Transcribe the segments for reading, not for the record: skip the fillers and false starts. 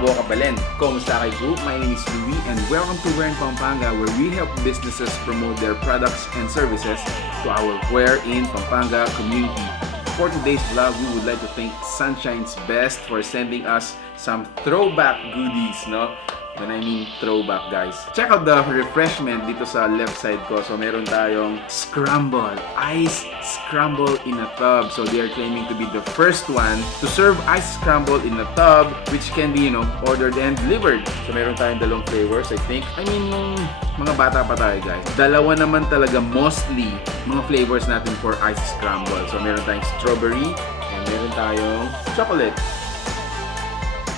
Mabo Kabalen. Kumusta kayo po? My name is Louie and welcome to Where in Pampanga, where we help businesses promote their products and services to our Where in Pampanga community. For today's vlog, we would like to thank Sunshine's Best for sending us some throwback goodies, no? When I mean throwback, guys. Check out the refreshment dito sa left side ko. So, meron tayong scramble, ice scramble in a tub. So, they are claiming to be the first one to serve ice scramble in a tub, which can be, ordered and delivered. So, meron tayong dalawang flavors, I think. I mean, nung mga bata pa tayo, guys. Dalawa naman talaga mostly mga flavors natin for ice scramble. So, meron tayong strawberry and meron tayong chocolate.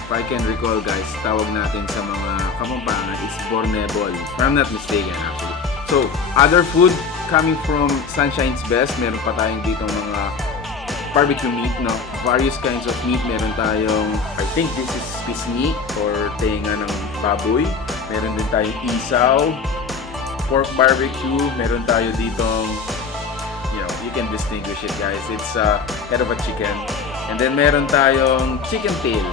If I can recall, guys, tawag natin sa mga Kapampangan is bornebol. If I'm not mistaken, actually. So, other food coming from Sunshine's Best. Meron pa tayong dito mga barbecue meat, no? Various kinds of meat. Meron tayong, I think this is pisngi or tenga ng baboy. Meron din tayong isaw, pork barbecue. Meron tayo ditong, you can distinguish it, guys. It's head of a chicken. And then meron tayong chicken tail.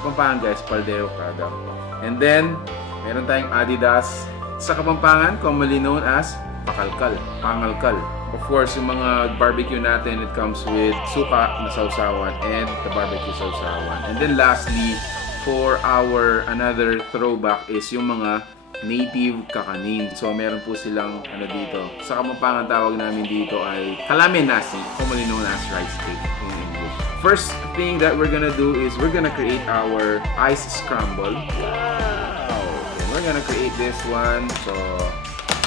Kapampangan, guys, Paldeo product. And then, meron tayong Adidas sa Kapampangan, commonly known as pangalkal. Of course, yung mga barbecue natin, it comes with suka na sausawan and the barbecue sausawan. And then lastly, for our another throwback is yung mga native kakanin. So, meron po silang dito. Sa Kapampangan, tawag namin dito ay kalamin nasi, commonly known as rice cake in English. First thing that we're gonna do is we're gonna create our ice scramble. Wow! And we're gonna create this one. So,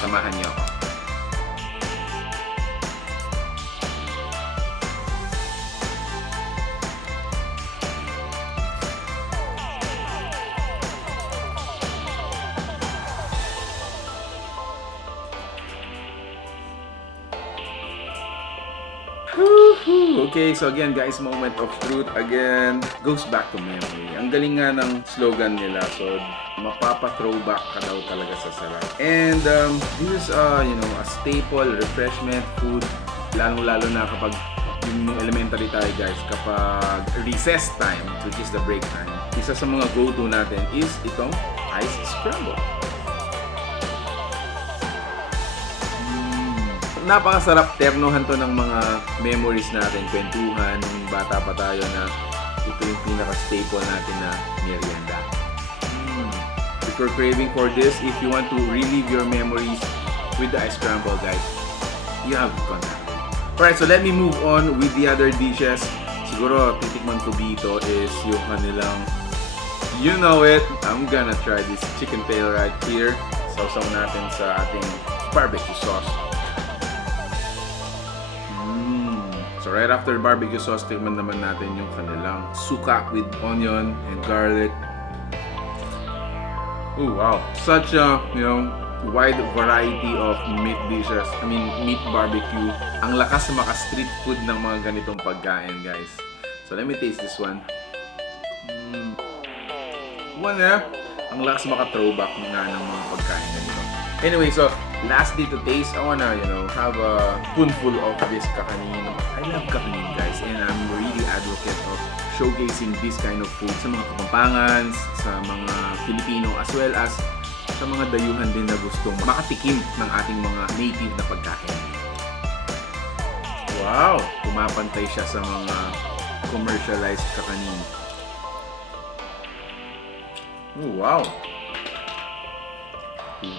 samahan niyo ako. Okay, so again, guys, moment of truth again goes back to memory. Ang galing nga ng slogan nila. So, Mapapathrowback ka daw talaga sa sarap. And this is a staple refreshment food, lalong-lalo na kapag yung elementary tayo, guys, kapag recess time, which is the break time. Isa sa mga go-to natin is itong ice scramble. Napakasarap, ternohan to ng mga memories natin, kwentuhan, nung bata pa tayo na ito yung pinaka-staple natin na merienda. If you're craving for this, if you want to relive your memories with the ice scramble, guys, you have to contact me. Alright, so let me move on with the other dishes. Siguro, titikman ko dito is yung kanilang, you know it, I'm gonna try this chicken tail right here. Sausaw natin sa ating barbecue sauce. So right after barbecue sauce, tikman naman natin yung kanilang suka with onion and garlic. Oh wow, such a wide variety of meat dishes. I mean meat barbecue. Ang lakas maka-street food ng mga ganitong pagkain, guys. So let me taste this one. Ang lakas maka-throwback nga ng mga pagkain ganito. Anyway, so lastly to taste, I wanna have a spoonful of this kakanin. I love kakanin, guys, and I'm really advocate of showcasing this kind of food sa mga Kapampangan, sa mga Filipino, as well as sa mga dayuhan din na gustong makatikim ng ating mga native na pagkain. Wow! Pumapantay siya sa mga commercialized kakanin. Oh, wow!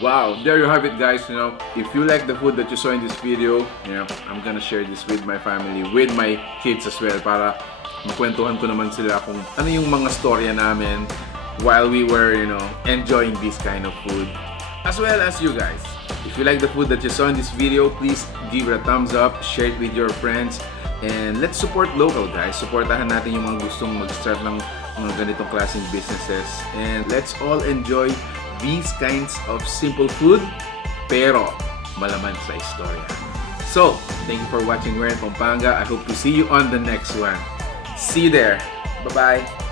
Wow, there you have it, guys. If you like the food that you saw in this video, I'm gonna share this with my family, with my kids as well, para makwentuhan ko naman sila kung ano yung mga storya namin while we were, enjoying this kind of food, as well as you guys. If you like the food that you saw in this video, please give it a thumbs up, share it with your friends, and let's support local, guys. Supportahan natin yung mga gustong mag-start ng mga ganitong klaseng businesses, and let's all enjoy these kinds of simple food, pero malaman sa istorya. So, thank you for watching Where in Pampanga. I hope to see you on the next one. See you there. Bye-bye.